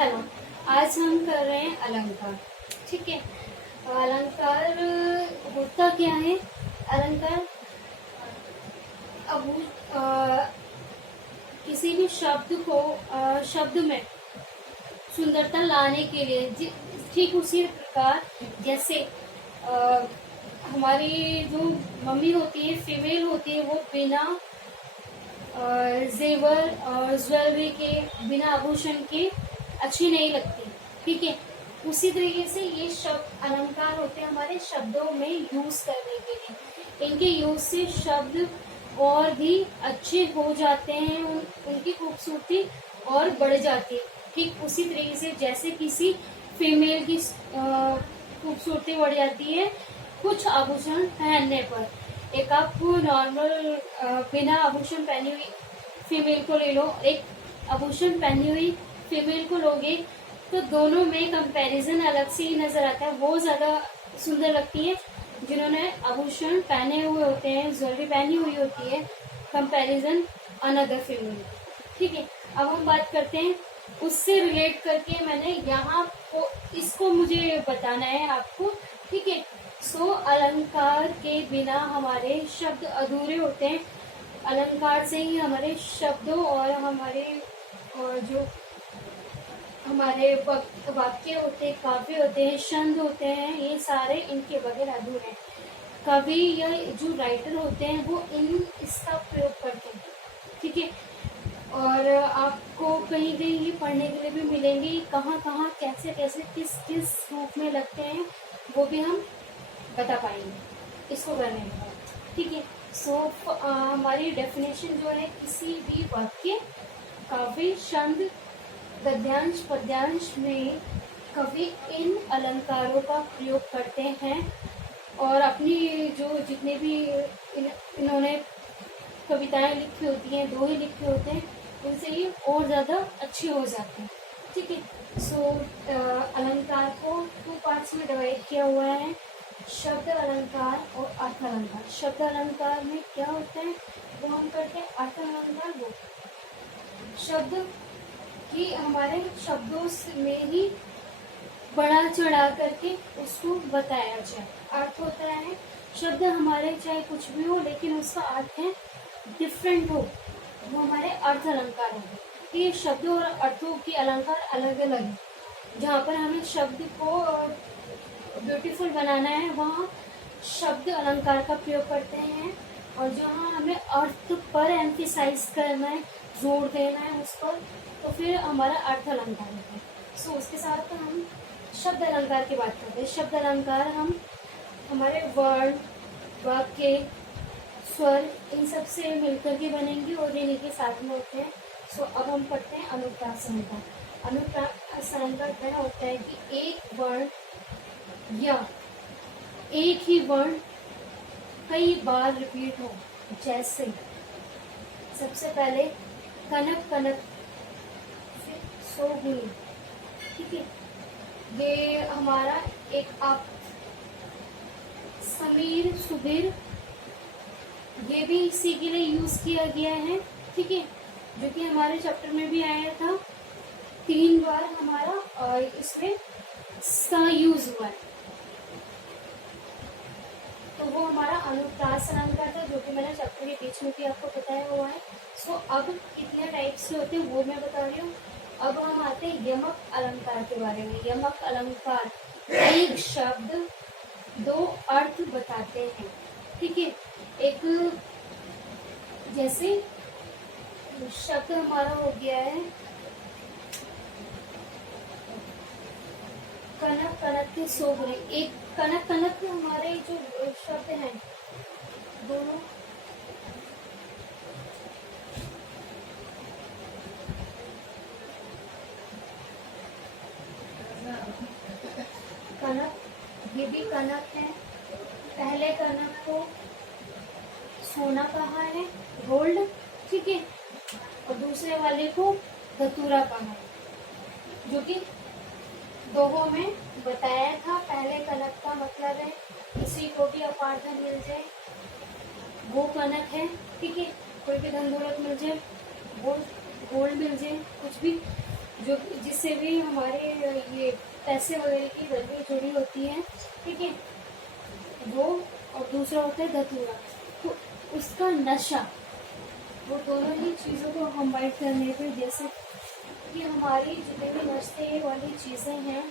Hello. आज हम कर रहे हैं अलंकार। ठीक है। अलंकार होता क्या है? अलंकार अब किसी भी शब्द को शब्द में सुंदरता लाने के लिए ठीक उसी प्रकार जैसे हमारी जो मम्मी होती है, फीमेल होती है, वो बिना जेवर और ज्वेलरी के, बिना आभूषण के अच्छी नहीं लगती। ठीक है। उसी तरीके से ये शब्द अलंकार होते हैं हमारे शब्दों में यूज करने के लिए। इनके यूज से शब्द और भी अच्छे हो जाते हैं, उनकी खूबसूरती और बढ़ जाती है। ठीक उसी तरीके से जैसे किसी फीमेल की खूबसूरती बढ़ जाती है कुछ आभूषण पहनने पर। एक आप नॉर्मल बिना आभूषण पहनी हुई फीमेल को ले लो, एक आभूषण पहनी हुई फीमेल को लोगे तो दोनों में कंपैरिजन अलग से ही नजर आता है। वो ज्यादा सुंदर लगती है जिन्होंने आभूषण पहने हुए होते हैं, ज्वेलरी पहनी हुई होती है, कंपैरिजन अनदर फीमेल। ठीक है। अब हम बात करते हैं उससे रिलेट करके मैंने यहाँ को इसको मुझे बताना है आपको। ठीक है। सो अलंकार के बिना हमारे शब्द अधूरे होते हैं। अलंकार से ही हमारे शब्दों और हमारे जो हमारे वाक्य होते हैं, काव्य होते हैं, छंद होते हैं, ये सारे इनके बगैर अधूरे हैं। कवि या जो राइटर होते हैं वो इसका प्रयोग करते हैं। ठीक है। और आपको कहीं कहीं ये पढ़ने के लिए भी मिलेंगे, कहाँ कहाँ कैसे कैसे किस किस रूप में लगते हैं, वो भी हम बता पाएंगे इसको करने में। ठीक है। सो हमारी डेफिनेशन जो है, किसी भी वाक्य, काव्य, छंद, गद्यांश, पद्यांश में कवि इन अलंकारों का प्रयोग करते हैं और अपनी जो जितने भी इन्होंने कविताएं लिखी होती हैं, दोहे लिखे होते हैं, उनसे ये और ज़्यादा अच्छे हो जाते हैं। ठीक है। सो अलंकार को 2 पार्ट्स में डिवाइड किया हुआ है, शब्द अलंकार और अर्थ अलंकार। शब्द अलंकार में क्या होता है वो हम करते हैं, अर्थ अलंकार वो शब्द कि हमारे शब्दों में ही बढ़ा चढ़ा करके उसको बताया जाए। अर्थ होता है शब्द हमारे चाहे कुछ भी हो लेकिन उसका अर्थ है डिफरेंट हो, वो हमारे अर्थ अलंकार होंगे। ये शब्द और अर्थों की अलंकार अलग अलग है। जहाँ पर हमें शब्द को ब्यूटीफुल बनाना है वहाँ शब्द अलंकार का प्रयोग करते हैं, और जहाँ हमें अर्थ पर एम्फिसाइज करना है, जोर देना है उस पर, तो फिर हमारा अर्थ अलंकार होता है। सो उसके साथ हम शब्द अलंकार की बात करते हैं। शब्द अलंकार हम हमारे वर्ड, वाक्य, स्वर, इन सब से मिलकर के बनेंगे और इन्हीं के साथ में होते हैं। सो अब हम पढ़ते हैं अनुप्रास अलंकार। अनुप्रास अलंकार क्या होता है कि एक वर्ण या एक ही वर्ण कई बार रिपीट हो। जैसे सबसे पहले कनक कनक से 100 गुनी। ठीक है। ये हमारा एक आप समीर, सुबीर, ये भी इसी के लिए यूज किया गया है। ठीक है। जो कि हमारे चैप्टर में भी आया था, 3 बार हमारा इसमें स यूज हुआ है, तो वो हमारा अनुप्रास अलंकार था, जो कि मैंने चैप्टर के बीच में भी आपको बताया हुआ है। सो अब कितने टाइप्स के होते हैं वो मैं बता रही हूँ। अब हम आते हैं यमक अलंकार के बारे में। यमक अलंकार एक शब्द 2 अर्थ बताते हैं। ठीक है। एक जैसे शब्द हमारा हो गया है कनक कनक के 100 गुने। एक कनक कनक के हमारे जो शब्द हैं दोनों कनक, ये भी कनक है। पहले कनक को सोना कहा है, गोल्ड। ठीक है। और दूसरे वाले को धतूरा कहा, जो कि दोहों में बताया था। पहले कनक का मतलब है किसी को भी अपार्धन मिल जाए वो कनक है। ठीक है। कोई भी धन दौलत मिल जाए, वो गोल्ड मिल जाए, कुछ भी जो जिससे भी हमारे ये पैसे वगैरह की वैल्यू जुड़ी होती है, ठीक है, वो, और दूसरा होता है धतूरा। तो उसका नशा, वो दोनों ही चीज़ों को कंबाइन करने पे, जैसे कि हमारी जितने भी नशे वाली चीज़ें हैं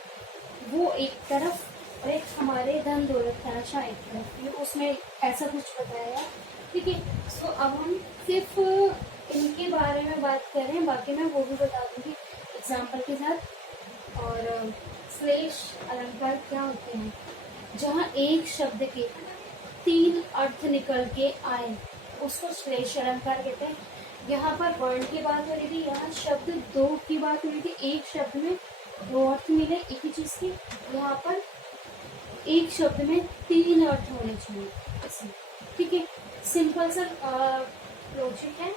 वो एक तरफ और एक हमारे धन दौलत का नशा एक तरफ, ये उसमें ऐसा कुछ बताया, ठीक है। सो अब हम सिर्फ इनके बारे में बात करें, बाकी मैं वो भी बता दूंगी एग्जाम्पल के साथ। और श्लेष अलंकार क्या होते हैं, जहाँ एक शब्द के 3 अर्थ निकल के आए उसको श्लेष अलंकार कहते हैं। यहाँ पर वर्ण की बात हो रही थी, यहाँ शब्द 2 की बात हो रही थी, एक शब्द में 2 अर्थ मिले एक ही चीज के, यहाँ पर एक शब्द में 3 अर्थ होने चाहिए इसमें, ठीक है। सिंपल सा लॉजिक है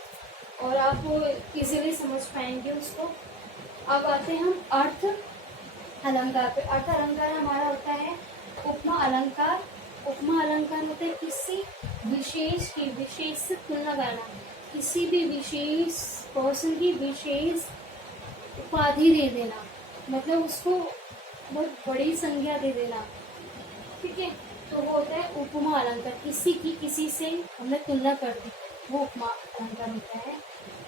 और आप इजीली समझ पाएंगे उसको। अब आते हैं हम अर्थ अलंकार पे। अर्थ अलंकार हमारा होता है उपमा अलंकार। उपमा अलंकार होता है किसी विशेष की विशेष से तुलना करना, किसी भी विशेष पर्सन की विशेष उपाधि दे देना, मतलब उसको बहुत बड़ी संज्ञा दे देना, ठीक है। तो वो होता है उपमा अलंकार, किसी की किसी से हमने तुलना कर दी, वो उपमा अलंकार होता है।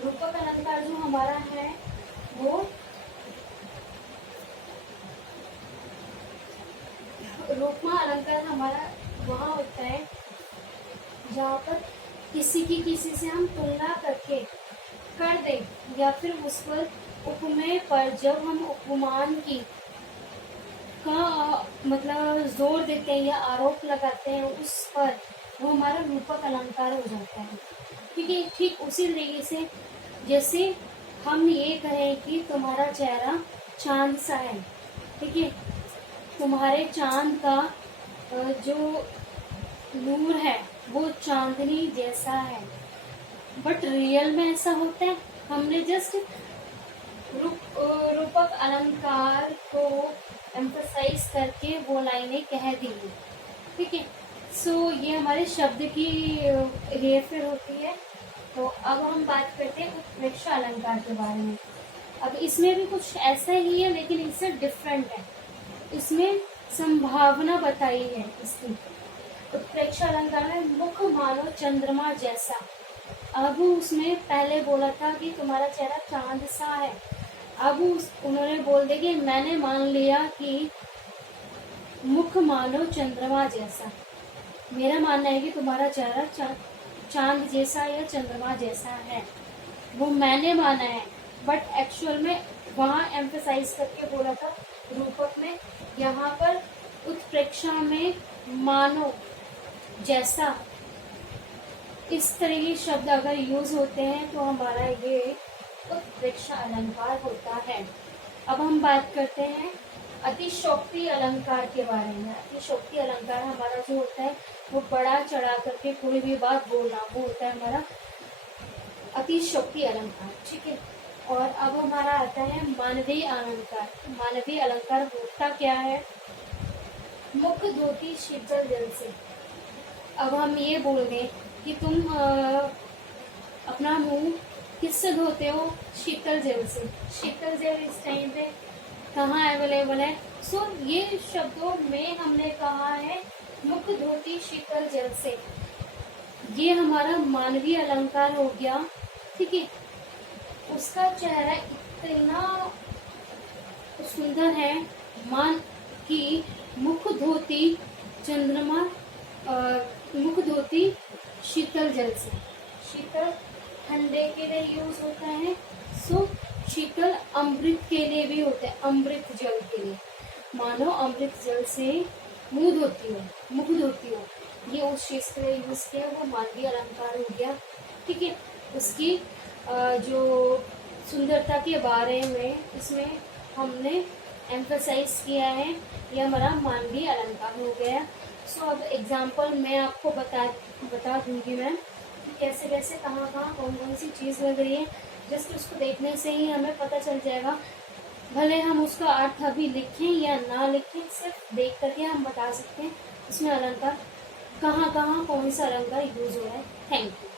रूपक अलंकार जो हमारा है वो रूपमा अलंकार हमारा वहाँ होता है जहाँ पर किसी की किसी से हम तुलना करके कर दें, या फिर उस पर उपमेय पर जब हम उपमान की का मतलब जोर देते हैं या आरोप लगाते हैं उस पर, वो हमारा रूपक अलंकार हो जाता है, ठीक है। ठीक उसी तरीके से जैसे हम ये कहें कि तुम्हारा चेहरा चांद सा है, ठीक है, तुम्हारे चांद का जो नूर है वो चांदनी जैसा है, बट रियल में ऐसा होता है? हमने जस्ट रूपक अलंकार को एम्फसाइज करके वो लाइनें कह दी, ठीक है। सो ये हमारे शब्द की हेरफेर होती है। तो अब हम बात करते हैं उत्प्रेक्षा अलंकार के बारे में। अब इसमें भी कुछ ऐसा ही है लेकिन इससे डिफरेंट है, इसमें संभावना बताई है इसकी। उत्प्रेक्षा अलंकार में मुख मानो चंद्रमा जैसा। अब उसमें पहले बोला था कि तुम्हारा चेहरा चांद सा है, अब उन्होंने बोल दिया कि मैंने मान लिया कि मुख मानो चंद्रमा जैसा। मेरा मानना है कि तुम्हारा चेहरा चांद जैसा या चंद्रमा जैसा है, वो मैंने माना है, बट एक्चुअल में वहाँ एम्फसाइज करके बोला था रूपक में। यहाँ पर उत्प्रेक्षा में मानो जैसा, इस तरह के शब्द अगर यूज होते हैं तो हमारा ये उत्प्रेक्षा अलंकार होता है। अब हम बात करते हैं अतिशोक्ति अलंकार के बारे में। अतिशोक्ति अलंकार हमारा जो होता है वो बड़ा चढ़ा करके कोई भी बात बोलना, वो होता है हमारा अतिशोक्ति अलंकार, ठीक है। और अब हमारा आता है मानवीय अलंकार। मानवीय अलंकार होता क्या है? मुख धोती शीतल जल से। अब हम ये बोल दें कि तुम अपना मुंह किससे धोते हो? शीतल जल से। शीतल जल इस टाइम पे कहाँ अवेलेबल है? सो ये शब्दों में हमने कहा है मुख धोती शीतल जल से, ये हमारा मानवीय अलंकार हो गया, ठीक है। उसका चेहरा इतना सुंदर है, मान कि मुख धोती चंद्रमा, मुख धोती शीतल जल से। शीतल ठंडे के लिए यूज होता है, सो शीतल अमृत के लिए भी होता है, अमृत जल के लिए। मानो अमृत जल से मुंह धोती हो, मुख धोती हो, ये उस चीज के लिए यूज किया, वो मानवीय अलंकार हो गया, ठीक है। उसकी जो सुंदरता के बारे में इसमें हमने एम्फसाइज किया है, ये हमारा मानवीय अलंकार हो गया। सो अब एग्जाम्पल मैं आपको बता दूंगी मैं कि कैसे कैसे कहाँ कौन कौन सी चीज़ लग रही है। जस्ट उसको देखने से ही हमें पता चल जाएगा, भले हम उसका अर्थ अभी लिखें या ना लिखें, सिर्फ देख करके हम बता सकते हैं इसमें अलंकार कहाँ कौन सा अलंकार यूज हो रहा है। Thank you.